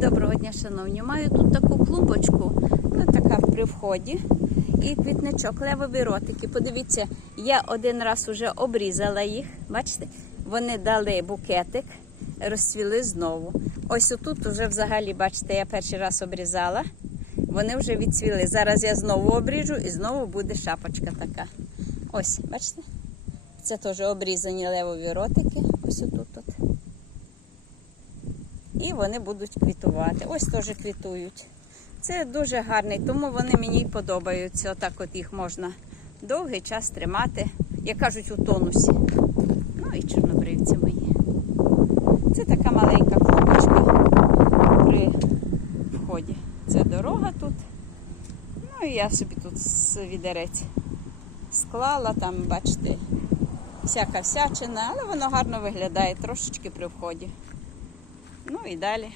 Доброго дня, шановні. Маю тут таку клумбочку, ну така при вході. І квітничок, левові ротики. Подивіться, я один раз вже обрізала їх. Бачите, вони дали букетик, розцвіли знову. Ось отут вже взагалі, бачите, я перший раз обрізала. Вони вже відцвіли. Зараз я знову обріжу і знову буде шапочка така. Ось, бачите? Це теж обрізані левові ротики. Ось отут. От. І вони будуть квітувати. Ось теж квітують. Це дуже гарний, тому вони мені подобаються. Отак от їх можна довгий час тримати, як кажуть, у тонусі. Ну і чорнобривці мої. Це така маленька клубочка при вході. Це дорога тут. Ну і я собі тут відерець склала, там, бачите, всяка всячина, але воно гарно виглядає трошечки при вході. Ну і далі